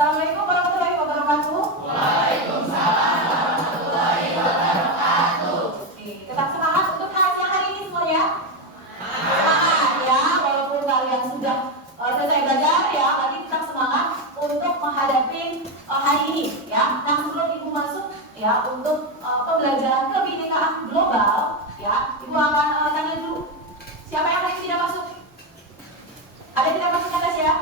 Assalamualaikum warahmatullahi wabarakatuh. Waalaikumsalam warahmatullahi wabarakatuh. Oke, tetap semangat untuk siang hari ini semuanya. Semangat ya, walaupun kalian sudah selesai belajar ya, tapi tetap semangat untuk menghadapi hari ini ya. Nah, sebelum Ibu masuk ya untuk pembelajaran kebinekaan global ya, Ibu akan tanya dulu, siapa yang tadi tidak masuk? Ada yang tidak masuk kata ya?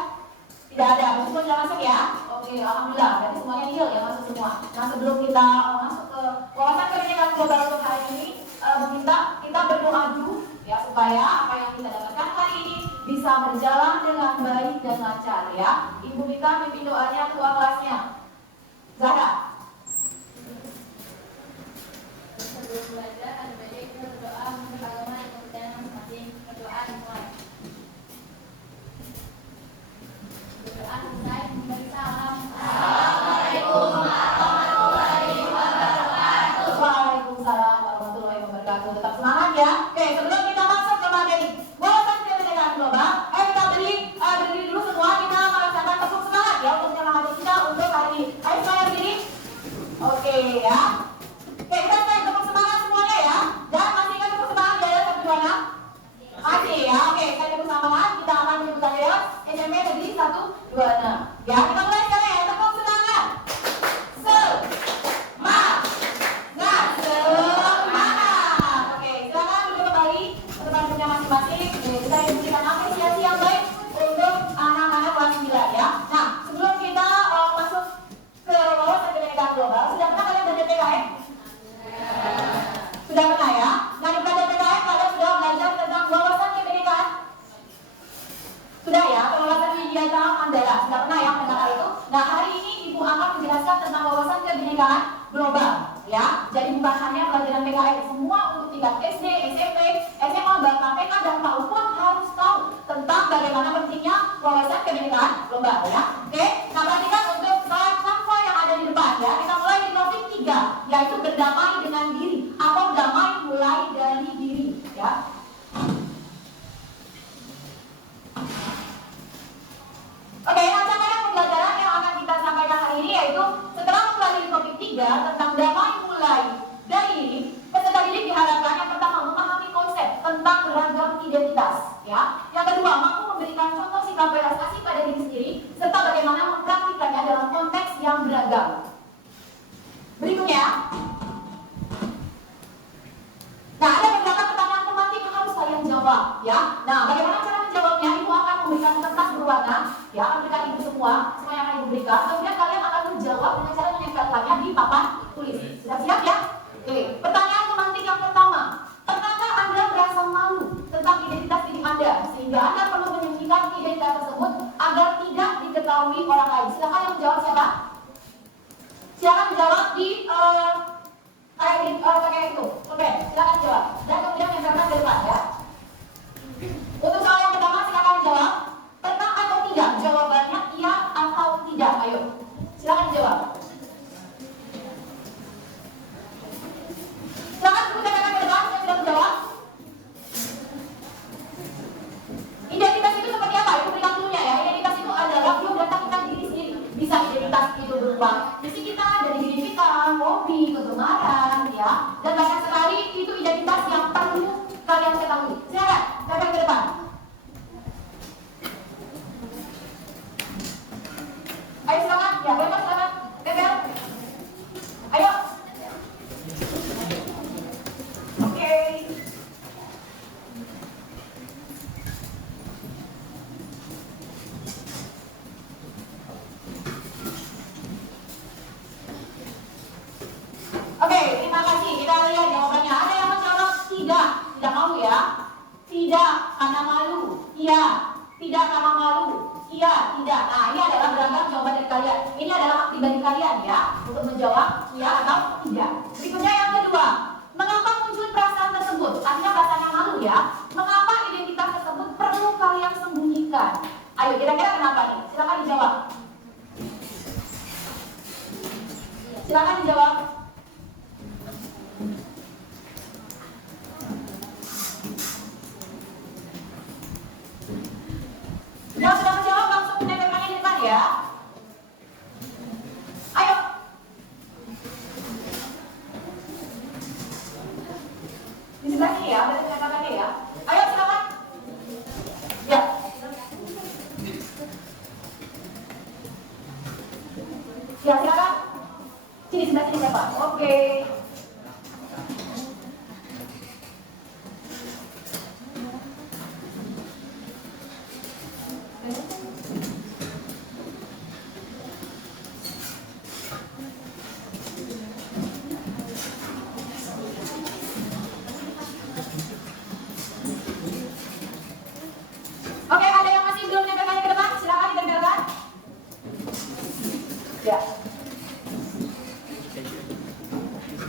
Tidak ada, semua sudah masuk ya? Oke, alhamdulillah, berarti semuanya nil ya, masuk semua. Nah, sebelum kita masuk ke wawasan kebinekaan global untuk hari ini, meminta kita berdoa dulu ya, supaya apa yang kita dapatkan hari ini bisa berjalan dengan baik dan lancar ya. Ibu minta pimpin doanya ketua kelasnya, Zahra. Sebelum belajar, ada baiknya kita berdoa menurut agama dan kepercayaan masing-masing. Berdoa dimulai. Berdoa selesai, memberi salam. Assalamualaikum warahmatullahi wabarakatuh. Waalaikumsalam warahmatullahi wabarakatuh. Tetap semangat ya. Oke, sebelum kita masuk ke materi wawasan kebinekaan global, kita berdiri dulu semua, kita merasakan tepuk semangat ya untuk menyemangati kita untuk hari ini. Ayo semuanya berdiri. Oke ya. Oke, kita tepuk semangat semuanya ya. Dan masih ingat tepuk semangat ya, tapi gimana? Masih ya. Oke, saya tepuk semangat. Kita akan menyebutkan ya. SMP berdiri 1, 2, 6. Ya, kita mulai sekarang ya. Tepuk semangat. Oke, silakan duduk kembali ke tempatnya masing-masing. Kita berikan apresiasi yang baik untuk anak-anak kelas 9 ya. Nah, sebelum kita masuk ke wawasan kebinekaan global, sudah pernah kalian belajar PKN? Sudah pernah ya? Nah, di belajar PKN kalian sudah belajar tentang wawasan kebinekaan? Sudah ya, wawasan Widyata Mandala. Sudah pernah ya mendengar hal itu? Nah, hari ini Ibu akan menjelaskan tentang wawasan kebinekaan global ya. Jadi bukan hanya pelajaran PKN, semua untuk tingkat SD, SMP, SMA, bahkan TK dan PAUD pun harus tahu tentang bagaimana pentingnya wawasan kebinekaan global ya. Oke, nah perhatikan untuk kanva yang ada di depan ya. Kita mulai di topik 3, yaitu berdamai dengan diri atau damai mulai dari diri ya. Oke, rancangan pembelajaran yang akan kita sampaikan hari ini yaitu setelah mempelajari topik 3 tentang damai mulai dari diri, peserta didik diharapkan yang pertama memahami konsep tentang beragam identitas ya. Yang kedua, mampu memberikan contoh sikap belas asih pada diri sendiri serta bagaimana mempraktikkannya dalam konteks yang beragam. Berikutnya, nah ada beberapa pertanyaan pemantik yang harus kalian jawab ya. Nah, bagaimana cara menjawabnya? Ibu akan memberikan kertas berwarna ya, akan berikan ibu semua yang akan ibu berikan. Kemudian kalian akan menjawab dengan cara menempelkannya di papan tulis. Sudah siap ya? Oke, pertanyaan pemantik yang pertama. Pernahkah Anda merasa malu tentang identitas diri Anda sehingga Anda perlu menyembunyikan identitas tersebut agar tidak diketahui orang lain? Silakan yang menjawab siapa? Silakan menjawab di pakai itu. Oke, silakan jawab. Dan kemudian yang ke depan ya. Untuk soal yang pertama silakan dijawab. Pernah atau tidak? Jawabannya iya atau tidak. Ayo, silakan dijawab. Silakan sebutkan ke depan yang sudah menjawab. Identitas itu seperti apa? Itu berikan dulunya ya. Identitas itu adalah biodata kita diri sendiri. Bisa identitas itu berupa misi kita, dari diri kita, hobi, kegemaran ya. Dan banyak sekali itu identitas yang perlu kalian ketahui. Silakan, siapa yang ke depan? Ayo silakan, ya bebas silakan. Bebel. Ayo. Oke. Oke, terima kasih. Kita lihat jawabannya. Ada yang menjawab tidak mau ya. Tidak karena malu. Iya. Tidak karena malu. Iya, tidak. Nah, ini adalah beragam jawaban dari kalian. Ini adalah hak pribadi kalian ya untuk menjawab iya atau tidak. Berikutnya yang kedua. Mengapa muncul perasaan tersebut? Artinya perasaan yang malu ya. Mengapa identitas tersebut perlu kalian sembunyikan? Ayo, kira-kira kenapa nih? Silakan dijawab. Silakan dijawab. Yang sudah menjawab langsung menempelkannya di depan ya. Ya, silakan. Sini, sebelah sini siapa? Oke. Oke, ada yang masih belum menempelkannya ke depan? Silakan ditempelkan. Ya.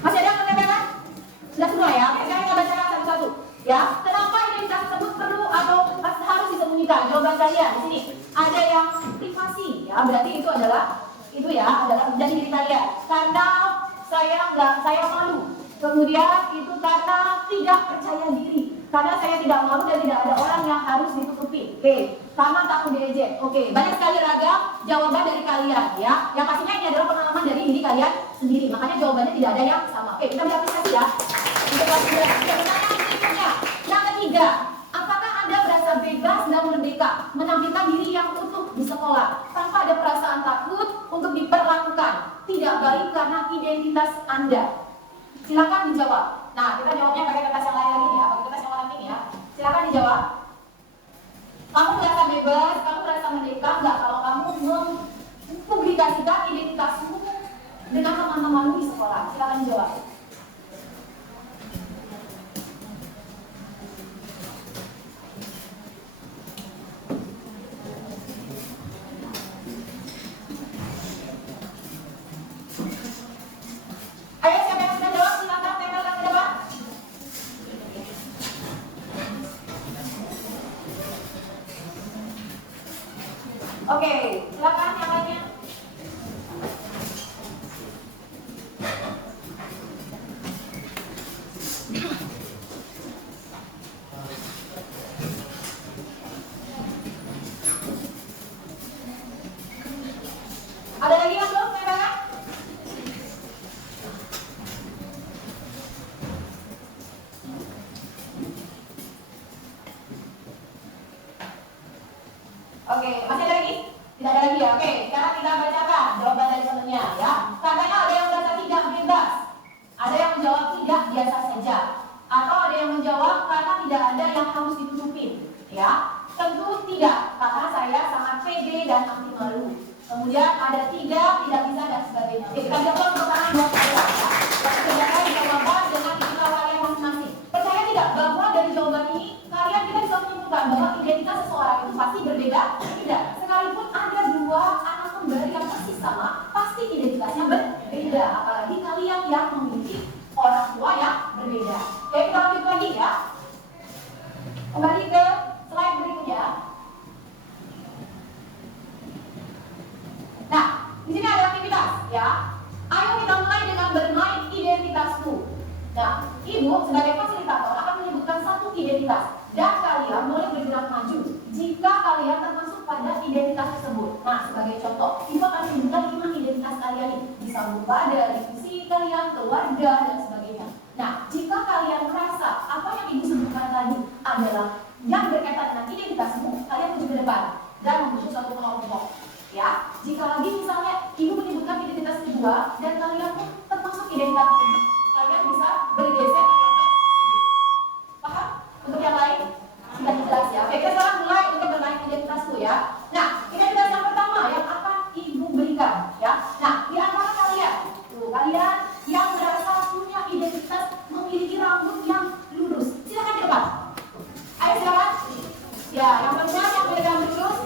Masih ada yang menempelkan? Sudah semua ya? Oke, sekarang kita bacakan satu-satu. Ya, kenapa identitas tersebut perlu atau harus disembunyikan? Jawaban kalian di sini. Ada yang privasi, ya berarti itu adalah menjadi diri kalian. Karena saya malu. Kemudian itu karena tidak percaya diri. Karena saya tidak malu dan tidak ada orang yang harus ditutupi. Oke, karena takut diejek. Oke, banyak sekali ragam jawaban dari kalian ya. Yang pastinya ini adalah pengalaman dari diri kalian sendiri. Makanya jawabannya tidak ada yang sama. Oke, kita berapresiasi ya. Untuk pertanyaan berikutnya. Yang ketiga, apakah Anda merasa bebas dan merdeka menampilkan diri yang utuh di sekolah tanpa ada perasaan takut untuk diperlakukan tidak baik karena identitas Anda? Silakan dijawab. Nah, kita jawabnya pakai kertas yang lain lagi ya, pakai kertas yang warna pink ya. Silakan dijawab. Kamu merasa bebas, kamu merasa merdeka nggak kalau kamu mempublikasikan identitasmu dengan teman-temanmu di sekolah? Silakan dijawab. Ayo, siapa yang sudah jawab? Silakan tempelkan ke depan. Oke, silakan yang lainnya. Ada lagi yang belum tempelkan? Oke, masih ada lagi? Tidak ada lagi ya? Oke, sekarang kita bacakan jawaban dari temennya ya. Katanya ada yang merasa tidak bebas, ada yang menjawab tidak, biasa saja, atau ada yang menjawab karena tidak ada yang harus ditutupin ya. Tentu tidak, karena saya sangat pede dan anti malu. Kemudian ada tidak bisa dan sebagainya. Oke, kita jawab pertanyaan dua pertanyaan ya. Yang kerjakan jawaban dengan istilah kalian masing-masing. Percaya tidak bahwa dari jawaban ini kalian kita bisa menyimpulkan bahwa identitas seseorang itu pasti berbeda? Tidak. Sekalipun ada dua anak kembar yang persis sama, pasti identitasnya berbeda. Apalagi kalian yang memiliki orang tua yang berbeda. Oke, kita lanjut lagi ya. Kembali ke slide berikutnya. Nah, di sini ada aktivitas ya. Ayo kita mulai dengan bermain identitasku. Nah, ibu sebagai fasilitator akan menyebutkan satu identitas dan kalian boleh bergerak maju jika kalian termasuk pada identitas tersebut. Nah, sebagai contoh, ibu akan menyebutkan 5 identitas kalian ini. Bisa berupa dari visi kalian, keluarga, dan sebagainya. Nah, jika kalian merasa apa yang ibu sebutkan tadi adalah yang berkaitan dengan identitasmu, kalian maju ke depan dan membentuk satu kelompok. Ya, jika lagi misalnya ibu menyebutkan identitas kedua dan kalian pun termasuk identitas tersebut, kalian bisa bergeser. Paham? Untuk yang lain sudah jelas ya. Oke, kita sekarang mulai untuk bermain identitasku ya. Nah, identitas yang pertama yang akan ibu berikan ya. Nah, di antara kalian yang merasa punya identitas memiliki rambut yang lurus, silakan ke depan. Ayo silakan. Ya, yang pertama yang memiliki rambut lurus,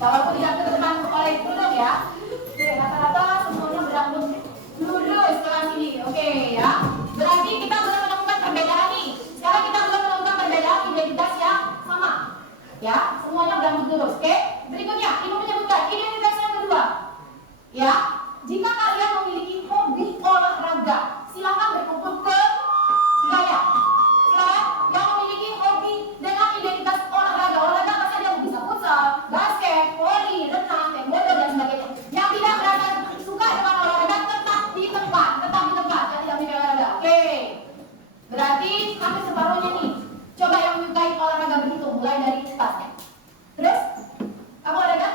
walaupun tidak tertekan oleh kerudung ya. Oke, rata-rata semuanya berambut lurus setelah sini. Oke ya. Berarti kita belum menemukan perbedaan nih. Sekarang kita belum menemukan perbedaan identitas yang sama. Ya, semuanya berambut lurus. Oke. Berikutnya, ibu menyebutkan identitas yang kedua. Ya, jika kalian memiliki hobi olahraga, silakan berkumpul ke saya. Silakan yang memiliki hobi dengan identitas olahraga. Olahraga apa saja, bisa futsal, basket, voli, renang, taekwondo dan sebagainya. Yang tidak berada suka dengan olahraga tetap di tempat, yang tidak menyukai olahraga. Oke. Berarti hampir separuhnya nih. Coba yang menyukai olahraga berhitung mulai dari tasnya. Terus, kamu olahraga?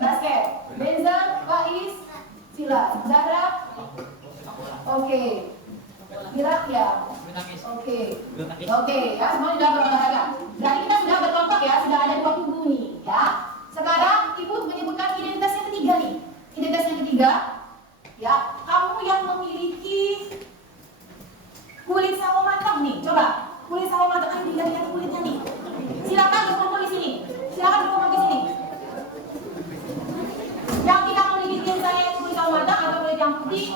Basket. Benzer, Faiz, Zahra? Oke. Irak ya? Oke. Oke, ya semua sudah berolahraga. Berarti kita sudah berkelompok ya, sudah ada 2 kubu nih ya. Sekarang Ibu menyebutkan identitas yang ketiga nih. Identitas yang ketiga, ya, kamu yang memiliki kulit sawo matang nih. Coba, kulit sawo matang, ayo dilihat kulitnya nih. Silakan berkumpul di sini. Silakan berkumpul di sini. Yang tidak memiliki misalnya kulit sawo matang atau kulit yang putih,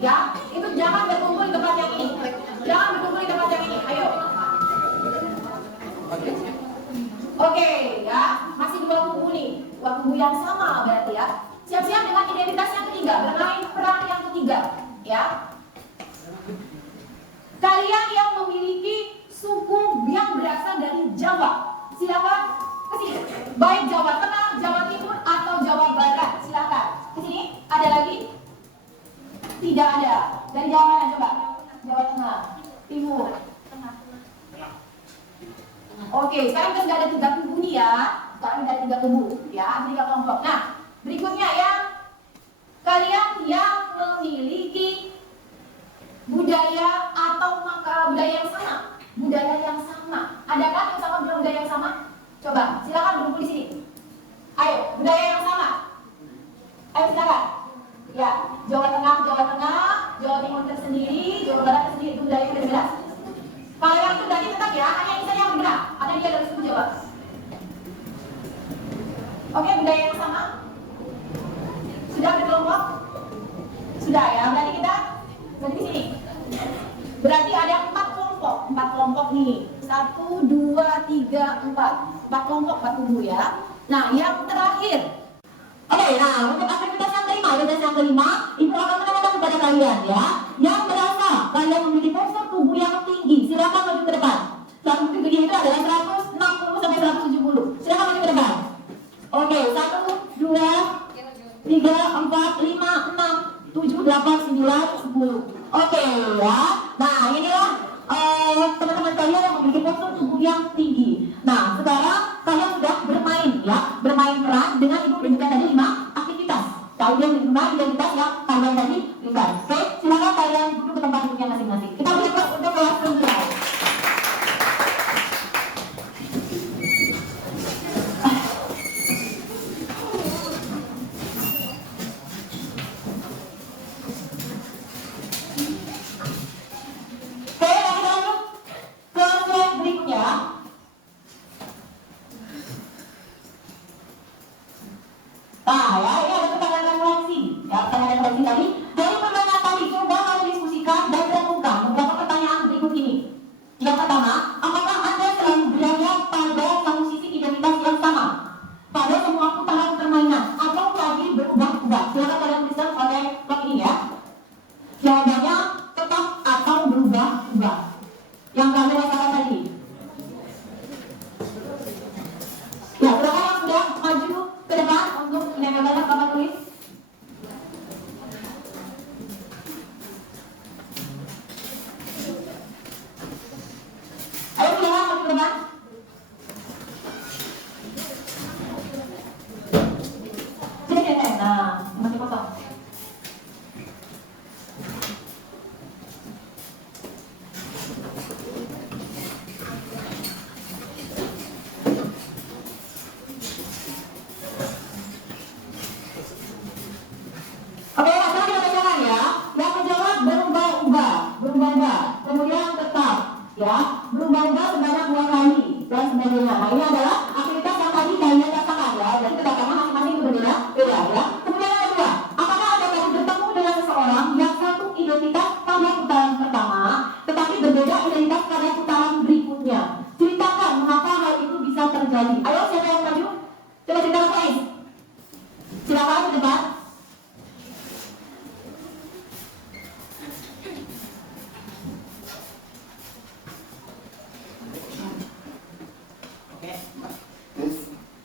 ya, itu jangan berkumpul di tempat yang ini. Jangan berkumpul di tempat yang ini. Ayo. Oke, ya, masih 2 kubu nih. 2 kubu yang sama berarti ya. Siap-siap dengan identitas yang ketiga, bermain peran yang ketiga, ya. Kalian yang memiliki suku yang berasal dari Jawa, silakan ke sini. Baik Jawa Tengah, Jawa Timur, atau Jawa Barat, silakan. Ke sini. Ada lagi? Tidak ada. Dari Jawa mana coba? Jawa Tengah, Timur. Oke, sekarang kita sudah ada 3 kubu nih ya. Sekarang sudah ada 3 kubu, ya, 3 kelompok. Nah, berikutnya ya, kalian yang memiliki budaya atau budaya yang sama. Budaya yang sama. Adakah yang sama dengan budaya yang sama? Coba, silakan berkumpul di sini. Ayo, budaya yang sama. Ayo silakan. Ya, Jawa Tengah, Jawa Timur tersendiri, Jawa Barat tersendiri, itu budaya yang berbeda. Kalau yang itu berarti tetap ya, hanya Isa yang bergerak. Atau dia dari suku Jawa. Oke, budaya yang sama. Sudah berkelompok? Sudah ya, berarti kita berarti di sini. Berarti ada 4 kelompok. 4 kelompok nih. 1, 2, 3, 4. 4 kelompok, 4 kubu ya. Nah, yang terakhir. Oke, nah untuk aktivitas yang kelima, Ibu akan menanyakan kepada kalian ya, yang merasa kalian memiliki postur tubuh yang tinggi, silakan maju ke depan. Yang tinggi itu adalah 160 sampai 170. Silakan maju ke depan. Oke, 1, 2, 3, 4, 5, 6, 7, 8, 9, 10. Oke ya. Nah, inilah teman-teman kalian yang memiliki postur tubuh yang tinggi. Nah, sekarang kalian sudah bermain ya, bermain peran dengan Ibu berikan tadi 5 aktivitas. Kalian 5 identitas yang kalian tadi berikan. Oke, silakan kalian duduk ke tempat duduknya masing-masing. Kita bergerak untuk kelas pemula. Nah, ya, ini ada pertanyaan refleksi. Ya, pertanyaan refleksi tadi. Dari pertanyaan tadi, coba kalian diskusikan dan renungkan beberapa pertanyaan berikut ini. Yang pertama, apakah Anda selalu berada pada satu sisi identitas yang sama? Pada semua putaran permainan, atau tadi berubah-ubah? Silakan kalian tuliskan oleh blok ini ya. Jawabannya tetap atau berubah-ubah. Yang kalian rasakan tadi. Ya, silakan yang sudah maju ke depan untuk menempelkan papan tulis. Ayo silakan maju ke depan. Sini. Nah, masih kosong. Oke, sekarang kita bacakan ya. Yang menjawab berubah-ubah. Kemudian tetap, ya, berubah-ubah sebanyak 2 kali dan sebagainya. Nah, ini adalah aktivitas yang tadi kalian rasakan ya. Jadi katakanlah masing-masing berbeda, ya. Kemudian yang kedua, apakah Anda tadi bertemu dengan seseorang yang satu identitas pada putaran pertama, tetapi berbeda identitas pada putaran berikutnya? Ceritakan mengapa hal itu bisa terjadi. Ayo, siapa yang maju? Coba ceritakan, guys. Silakan ke depan.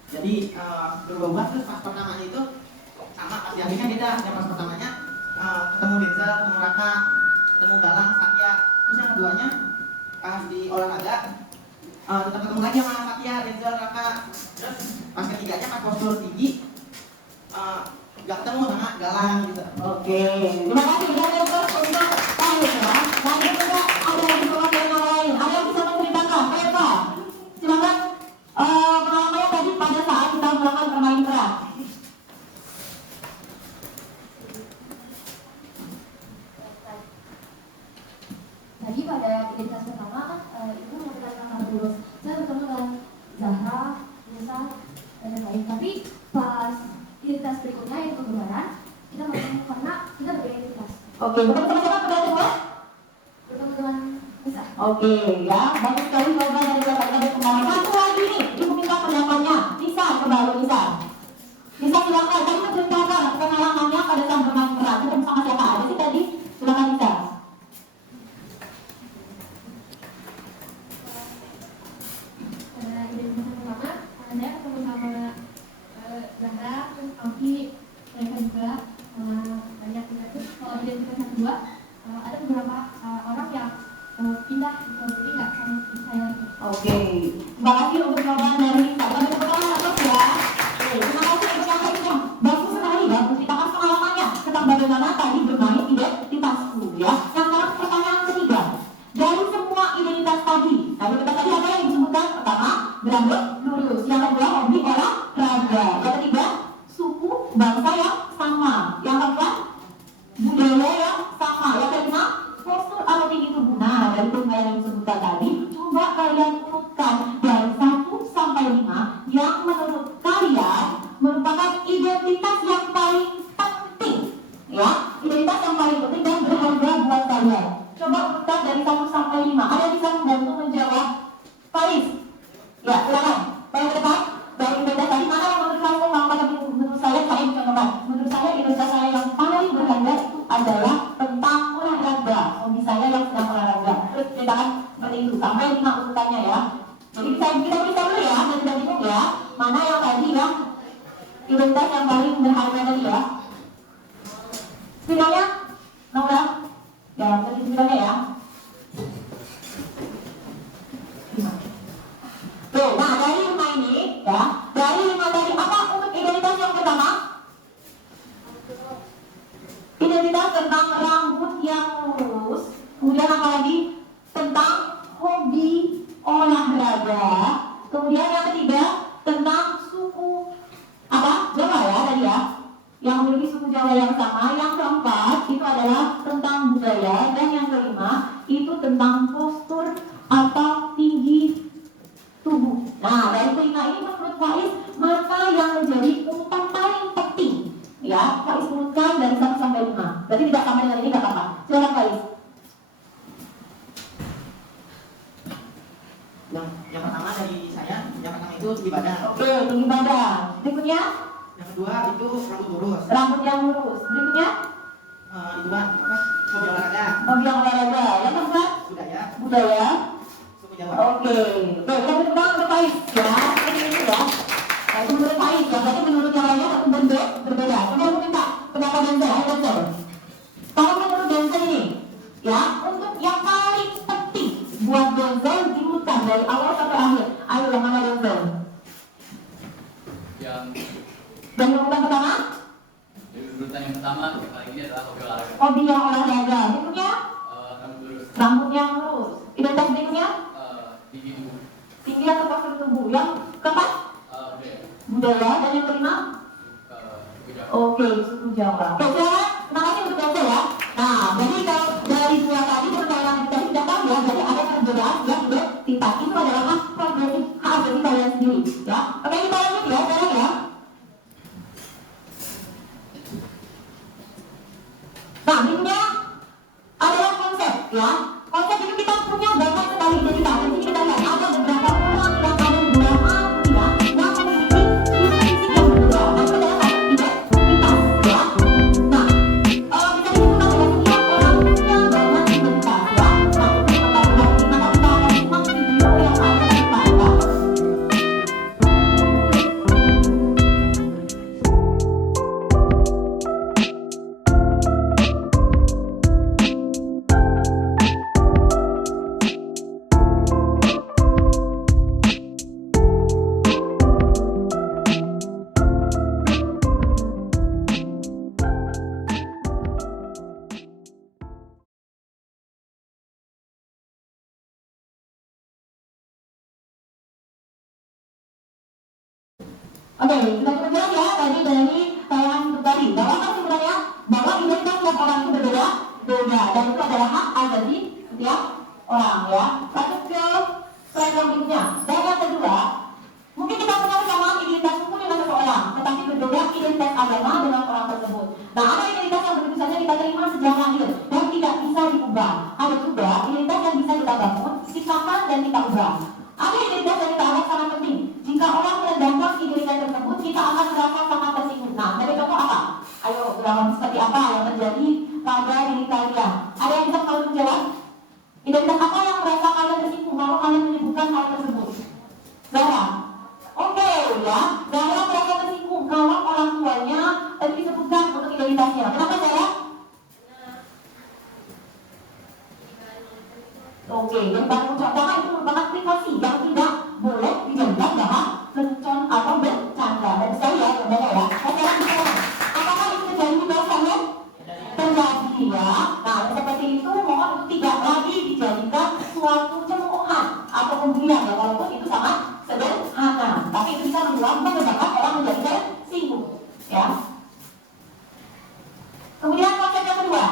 Jadi berubah terus pas pertamanya itu sama, pas diambilnya beda. Yang pas pertamanya ketemu Denzel, ketemu Raka, ketemu Galang, Satya. Terus yang keduanya pas di olahraga tetap ketemu lagi sama Satya, Denzel, Raka. Terus pas ketiganya pas postur tinggi nggak ketemu sama Galang gitu. Oke, terima kasih ya untuk Paris ya. Nanti juga ada lagi pemain yang lain. Ada yang bisa menceritakan? Eva, silakan pengalamannya tadi pada saat kita melakukan bermain keras. Tadi pada identitas pertama itu memberikan kakak lurus. Saya bertemu dengan Zahra, Nisa, dan lain-lain. Tapi pas identitas berikutnya yang kebenaran, kita bertemu karena kita berbeda identitas. Oke, bertemu sama siapa pada semua? Bertemu dengan Nisa. Oke, ya, bagus sekali jawaban dari Bapak Ibu pengalaman. Satu lagi nih, Ibu minta pendapatnya. Nisa, coba Nisa. Nisa silakan, tadi menceritakan pengalamannya pada saat bermain keras. Ketemu sama siapa aja sih tadi? Silakan Nisa. Pada identitas pertama, saya ketemu sama Zahra, Alfi, mereka juga banyak juga. Terus kalau identitas yang kedua, ada beberapa orang yang pindah, jadi nggak sama saya lagi. Oke, terima kasih untuk jawaban dari Nisa. Kami berdoa untuk ya. Oke, terima kasih untuk yang lainnya. Bagus sekali ya, menceritakan pengalamannya tentang bagaimana tadi bermain identitasku ya. Nah, sekarang pertanyaan ketiga. Dari semua identitas tadi apa yang disebutkan? Pertama, berambut lurus. Yang kedua, hobi olahraga. Yang ketiga, suku bangsa yang sama. Yang keempat, budaya yang sama. Yang kelima, postur atau tinggi tubuh. Nah, dari lima yang disebutkan tadi, coba kalian urutkan dari 1 sampai 5 yang menurut kalian merupakan identitas yang paling penting. Ya, identitas yang paling penting dan berharga buat kalian. Coba urutkan dari 1 sampai 5. Ada yang bisa membantu menjawab? Faiz. Ya, silakan. Paling depan dari identitas tadi mana yang menurut kamu menurut saya mencontohkan. Menurut saya identitas saya yang paling berharga itu adalah tentang olahraga. Hobi saya yang sedang olahraga. Terus ceritakan seperti itu sampai 5 urutannya ya. Jadi kita bisa dulu ya, dan tidak bingung ya. Mana yang tadi ya identitas yang paling berharga tadi ya. Spidolnya, Nora. Ya, tadi spidolnya ya. Tuh, nah dari 5 ini ya, dari 5 tadi apa untuk identitas yang pertama? Identitas tentang rambut yang lurus. Kemudian apa lagi? Tentang hobi olahraga. Kemudian yang ketiga tentang suku apa? Jawa ya tadi ya. Yang memiliki suku Jawa yang sama. Yang keempat itu adalah tentang budaya. Dan yang kelima itu tentang postur atau tinggi tubuh. Nah, dari kelima ini menurut Faiz mana yang menjadi urutan paling penting? Ya, Faiz urutkan dari 1 sampai 5. Berarti tidak sama dengan ini, tidak apa-apa. Silakan Faiz. Yang pertama dari saya, yang pertama itu tinggi badan. Oke, tinggi badan. Berikutnya? Yang kedua itu rambut lurus. Rambut yang lurus. Berikutnya? Itu apa? Hobi olahraga. Hobi olahraga. Yang keempat? Budaya. Budaya. Suku Jawa. Oke, kita berkembang untuk Faiz ya, seperti itu ya. Nah, itu menurut Faiz ya, berarti menurut yang lainnya berbeda. Coba aku minta pendapat Denzel. Kalau menurut Denzel ini, ya, untuk yang paling penting buat Denzel diurutkan dari awal sampai akhir. Ayo, yang mana Denzel? Dan urutan pertama? Urutan yang pertama kali ini adalah hobi olahraga. Hobi yang olahraga. Berikutnya? Rambut lurus. Rambut yang lurus. Identitas berikutnya? Tinggi tubuh. Tinggi atau postur tubuh. Yang keempat? Budaya. Dan yang kelima? Oke, suku Jawa. Oke, silakan. Terima kasih untuk Denzel ya. Nah, jadi kalau dari dua tadi pertanyaan kita sudah tahu ya, jadi ada perbedaan yang identitas. Itu adalah hak progresif, hak asasi kalian sendiri. Ya, oke kita lanjut ya, sekarang ya. Nah, berikutnya adalah konsep ya. Konsep itu kita punya banyak sekali identitas. Nanti kita lihat ada beberapa orang yang ada beberapa ya yang memiliki fisik yang berbeda. Nah, itu adalah satu identitas ya. Nah, bisa disebutkan ada setiap orang punya banyak identitas ya. Nah, untuk mengetahui di mana kita akan simak video yang ada di depan ya. Oke, sudah cukup jelas ya tadi dari tayangan itu tadi. Bahwa kan sebenarnya bahwa identitas setiap orang itu berbeda dan itu adalah hak asasi setiap orang ya. Lanjut ke slide berikutnya. Dan yang kedua, mungkin kita semua sama identitas suku dengan seseorang, tetapi berbeda identitas agama dengan orang tersebut. Nah, ada identitas yang begitu saja kita terima sejak lahir dan tidak bisa diubah. Ada juga identitas yang bisa kita bangun, ciptakan dan kita ubah. Ada identitas yang kita anggap sangat penting. Jika orang merendahkan identitas tersebut, kita akan merasa sangat tersinggung. Nah, dari contoh apa? Ayo, berawal seperti apa yang terjadi pada diri kalian? Ada yang bisa kalian menjawab? Identitas apa yang merasa kalian tersinggung kalau kalian menyebutkan hal tersebut? Zara? Oke, ya. Zara merasa tersinggung kalau orang tuanya disebutkan untuk identitasnya. Kenapa Zara? Oke, jadi bahan ucapan itu merupakan privasi yang tidak boleh dijadikan bahan lelucon atau bercanda. Dan saya sebenarnya ya, sekarang apakah itu terjadi di bawah saya? Terjadi ya. Nah, seperti itu mohon untuk tidak lagi dijadikan suatu cemoohan atau pemberian ya, walaupun itu sangat sederhana. Tapi itu bisa menyebabkan orang menjadi tersinggung ya. Kemudian konsep yang kedua,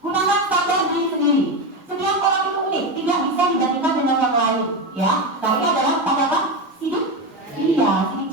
gunakan standar diri sendiri. Setiap orang itu unik, tidak bisa dibandingkan dengan yang lain ya. Nah, ini adalah pada apa? Sidik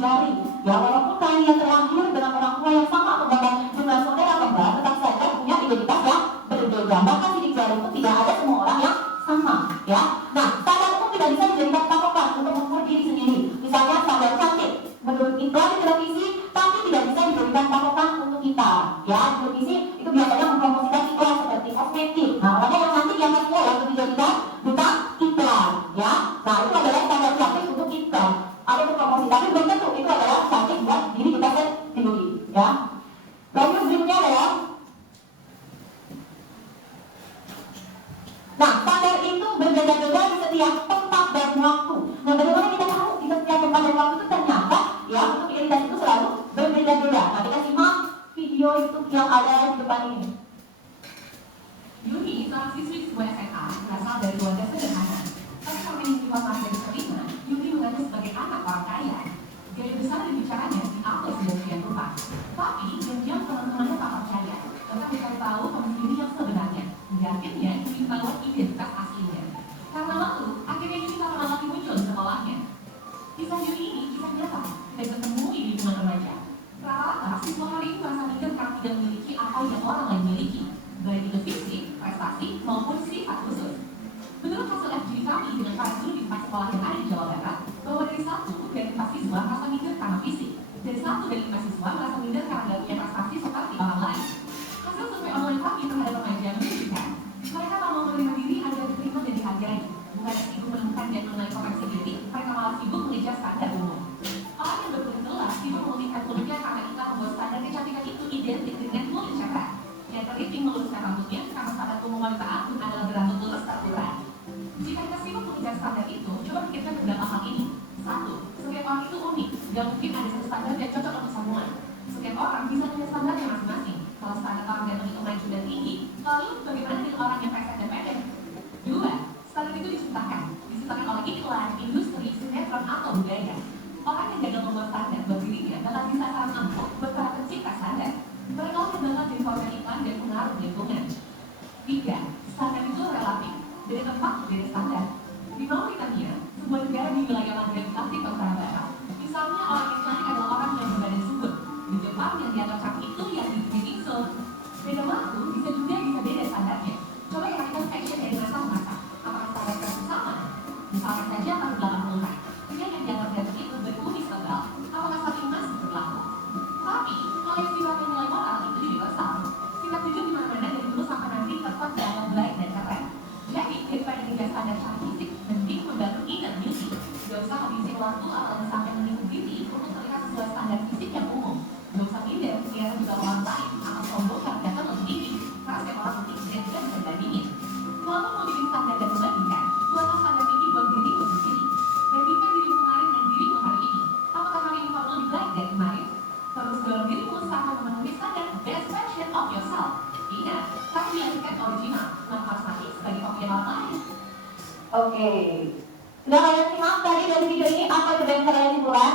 jari ya. Walaupun kalian terlahir dengan orang tua yang sama atau bahkan dengan saudara kembar, tetap saja punya identitas yang berbeda. Bahkan sidik jari itu tidak ada semua orang yang sama ya. Nah, standar itu tidak bisa dijadikan patokan untuk mengukur diri sendiri. Misalnya standar cantik menurut iklan di televisi, tapi tidak bisa dijadikan patokan untuk kita ya. Televisi itu biasanya mempromosikan iklan seperti kosmetik. Nah, makanya yang cantik yang semua yang dijadikan bukan iklan ya. Nah, itu adalah standar cantik untuk iklan. Ada untuk promosi, tapi belum tentu itu adalah cantik buat diri kita sendiri ya. Lalu berikutnya adalah, nah, standar itu berbeda-beda di setiap tempat dan waktu. Nah, bagaimana kita tahu di setiap tempat dan waktu itu ternyata ya untuk identitas itu selalu berbeda-beda. Nah, kita simak video YouTube yang ada di depan ini. Yuni, seorang siswi sebuah SMA, berasal dari keluarga sederhana. Tapi karena informasi dari telinga, Yuni mengaku sebagai anak orang kaya. Gaya besar dan bicaranya diatur sedemikian rupa. Tapi diam-diam teman-temannya tak percaya, karena mencari tahu kondisi diri yang sebenarnya. Hingga akhirnya Yuni tahu identitas aslinya. Karena waktu, akhirnya Yuni tak pernah lagi muncul di sekolahnya. Kisah Yuni ini kisah nyata, kita ketemu di lingkungan remaja. Rata-rata siswa hari ini merasa minder karena tidak memiliki apa yang orang lain miliki, baik itu fisik, prestasi, maupun sifat khusus. Menurut hasil FGD kami dengan para guru di 4 sekolah yang ada di Jawa Barat, bahwa dari 1 dari 4 siswa merasa minder karena fisik, dari 1 dari 5 siswa merasa minder karena tidak punya prestasi seperti orang lain. Hasil survei online kami terhadap remaja menunjukkan mereka tak mau menerima diri agar diterima dan dihargai. Bukan sibuk menemukan dan mengenai koreksi diri, mereka malah sibuk mengejar standar umum. Orang yang berkulit gelap sibuk memulihkan kulitnya karena kita membuat standar kecantikan itu identik dengan kulit cerah. Yang terhitung meluruskan rambutnya karena standar umum wanita akun adalah berambut lurus terurai. Jika kita sibuk mengejar standar itu, coba pikirkan beberapa hal ini. 1. Setiap orang itu unik, gak mungkin ada satu standar yang cocok untuk semua. Setiap orang bisa punya standarnya masing-masing. Kalau standar orang yang begitu maju dan tinggi, lalu bagaimana dengan orang yang pesek dan pendek? 2. Standar itu diciptakan oleh iklan, industri, sinetron atau budaya. Orang yang gagal membuat standar buat dirinya bakal bisa saran ampuh buat para pencipta standar. Mereka yang bakal jadi korban iklan dan pengaruh lingkungan. 3. Standar itu relatif. Dari tempat ke dari standar. Di Mauritania, sebuah negara di wilayah Maghreb Afrika Utara Barat, misalnya orang yang cantik adalah orang yang berbadan subur. Di Jepang yang dianggap cantik itu yang di beda waktu bisa beda standarnya. Coba perhatikan fashion dari masa ke masa. Apakah standar tersebut sama? Misalnya saja tahun 80-an, pria yang dianggap ganteng itu berkumis tebal. Apakah saat ini masih berlaku? Tapi kalau yang sifatnya nilai moral itu universal. Sikap jujur di mana-mana dari dulu sampai nanti tetap dianggap baik dan keren. Jadi daripada mengejar standar cara fisik, mending membantu inner beauty. Gak usah habisin waktu atau sampai menipu diri untuk terlihat sesuai standar fisik yang umum. Gak usah minder, biar juga orang lain atau sombong karena datang lebih tinggi. Karena setiap orang unik dan juga bisa dibandingin. Kalau mau bikin standar dan membandingkan, buatlah standar tinggi buat dirimu sendiri. Bandingkan dirimu kemarin dan dirimu hari ini. Apakah hari ini kamu lebih baik dari kemarin? Terus dorong dirimu sampai memenuhi standar best version of yourself. Ingat, tapi diartikan original, bukan kosmetik sebagai kopian orang lain. Oke. Sudah kalian simak tadi dari video ini apa yang kalian simpulkan?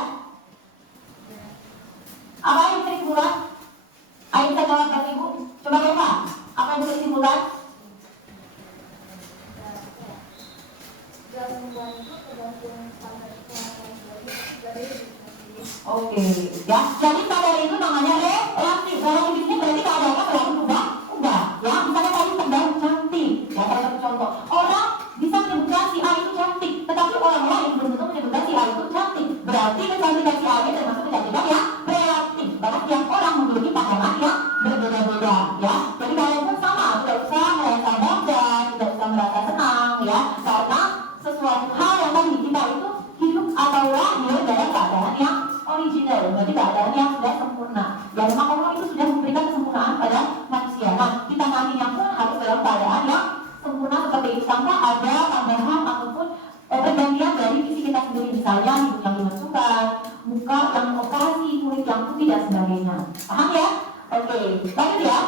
kita nantinya pun harus dalam keadaan yang sempurna seperti itu, tanpa ada tambahan ataupun pergantian dari visi kita sendiri, misalnya hidup yang dimasukkan, muka yang operasi, kulit yang putih dan sebagainya. Paham ya? Oke, lanjut ya.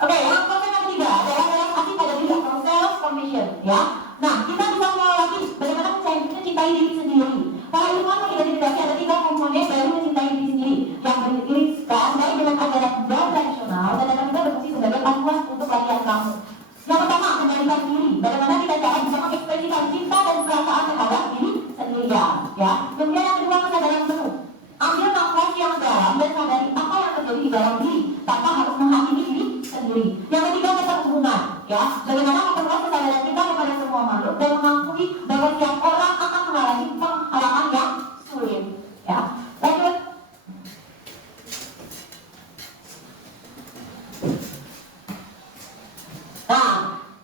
Oke, yang konsep yang ketiga adalah relaksasi pada diri atau self compassion, ya. Nah, kita bisa mulai lagi bagaimana mencintai diri sendiri. Para ilmuwan mengidentifikasi ada 3 komponen dari mencintai diri sendiri yang beriringan baik dengan ajaran budaya tradisional dan akan juga berfungsi sebagai panduan untuk latihan kamu. Yang pertama, mengenalikan diri. Bagaimana kita cara bisa mengekspresikan cinta dan perasaan terhadap diri sendiri, ya. Kemudian yang kedua, kesadaran penuh. Ambil nafas yang dalam dan sadari apa yang terjadi di dalam diri tanpa harus menghakimi diri sendiri. Yang ketiga, keterhubungan, ya. Bagaimana memperluas kesadaran kita kepada semua makhluk dan mengakui bahwa setiap orang akan mengalami penghalangan yang sulit, ya. Lanjut. Nah,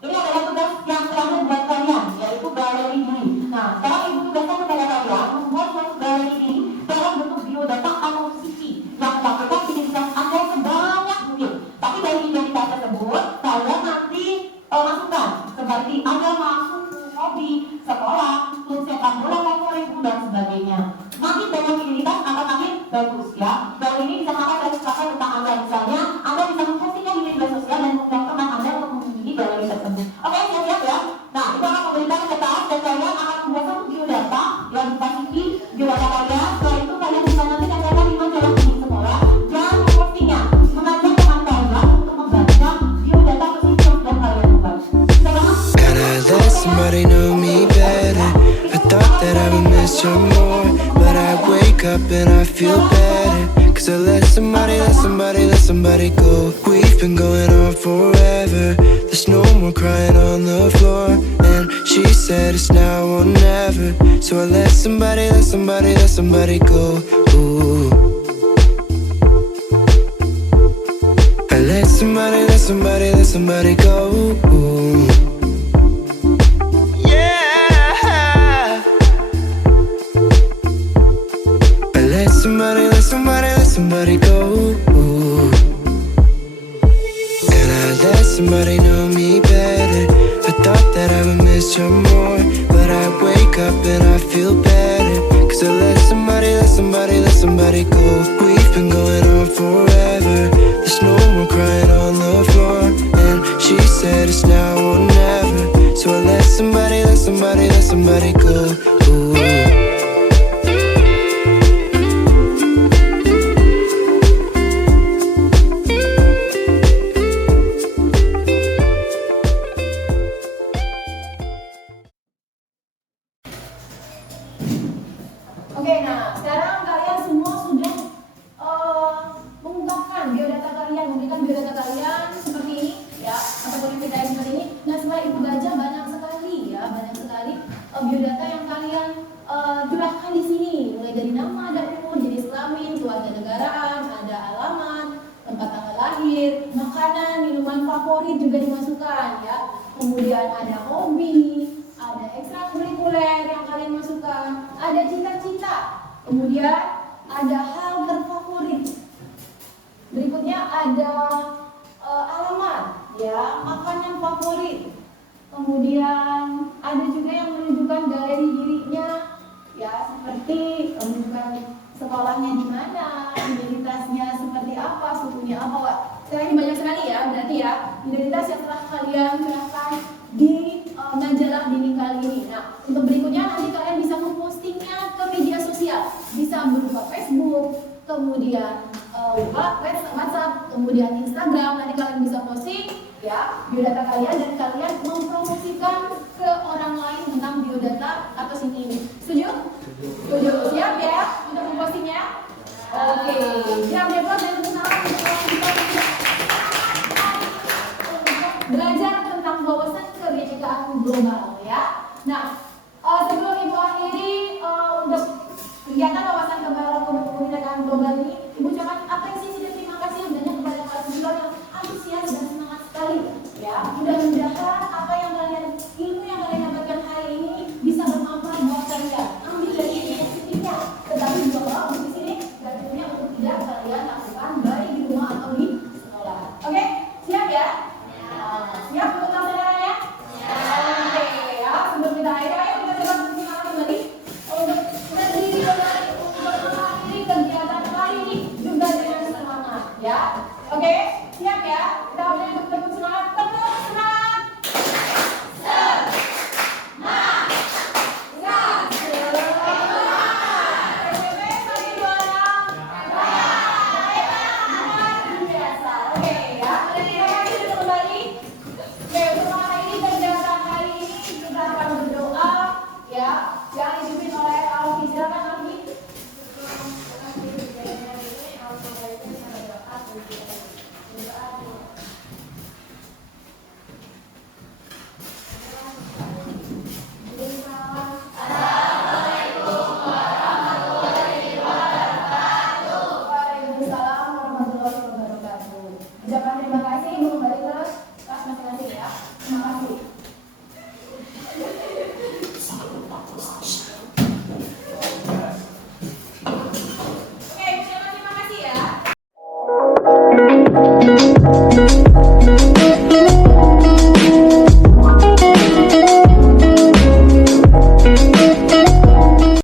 ini adalah tugas yang terakhir buat kalian, yaitu galeri diri. Nah, sekarang ibu tugaskan kepada kalian membuat suatu galeri diri dalam bentuk biodata atau CV yang melakukan identitas Anda sebanyak mungkin. Tapi dari identitas tersebut, kalian nanti masukkan seperti Anda masuk hobi, sekolah, klub sepak bola favorit, dan sebagainya. Nanti banyak identitas akan makin bagus, ya. Dan ini bisa sangat tercerahkan tentang Anda. Misalnya, Anda bisa mempostingnya di media sosial dan mengundang teman Anda untuk mengunjungi galeri tersebut. Oke, siap-siap ya. Nah, itu akan memberikan kertas dan kalian akan membuat satu biodata yang dipasiki biodata kalian. Setelah itu kalian bisa nanti tempelkan di majalah di sekolah dan mempostingnya. Mengajak teman kalian untuk membaca biodata posisi yang sudah kalian buat. Gotta let somebody know me better. I thought that I would miss you more, but I wake up and I feel better. Cause I let somebody go. We've been going on forever. There's no more crying on the floor. And she said it's now or never. So I let somebody go. Ooh. I let somebody go. Ooh. Yeah. I let somebody go. Ooh. And I let somebody know me better. I thought that I would miss her more, but I wake up and I feel better. Cause I let somebody go. We've been going on forever. There's no more crying on the floor. And she said it's now or never. So I let somebody go. Ooh. Oke, nah sekarang kalian semua sudah mengungkapkan biodata kalian, memberikan biodata kalian seperti ini, ya, ataupun yang kita seperti ini. Nah, setelah ibu baca banyak sekali biodata yang kalian curahkan di sini, mulai dari nama, ada umur, jenis kelamin, keluarga negaraan, ada alamat, tempat tanggal lahir, makanan, minuman favorit juga dimasukkan, ya. Kemudian ada hobi, ada ekstrakurikuler yang kalian masukkan, ada cita-cita, kemudian ada hal terfavorit. Berikutnya ada alamat, ya, makanan favorit. Kemudian ada juga yang menunjukkan galeri dirinya, ya, seperti menunjukkan sekolahnya di mana, identitasnya seperti apa, sukunya apa, Wak. Sekarang ini banyak sekali ya, berarti ya, identitas yang telah kalian curahkan di majalah dinding kali ini. Nah, untuk berikutnya nanti kalian bisa mempostingnya ke media sosial, bisa berupa Facebook, kemudian WhatsApp, kemudian Instagram. Nanti kalian bisa posting, ya, biodata kalian dan kalian mempromosikan ke orang lain tentang biodata atau CV ini. Setuju? Setuju. Siap ya untuk mempostingnya? Oke. Siap ya, dan sekarang kita belajar tentang wawasan kebinekaan global, ya. Nah, sebelum ibu akhiri untuk kegiatan wawasan kebinekaan global ini,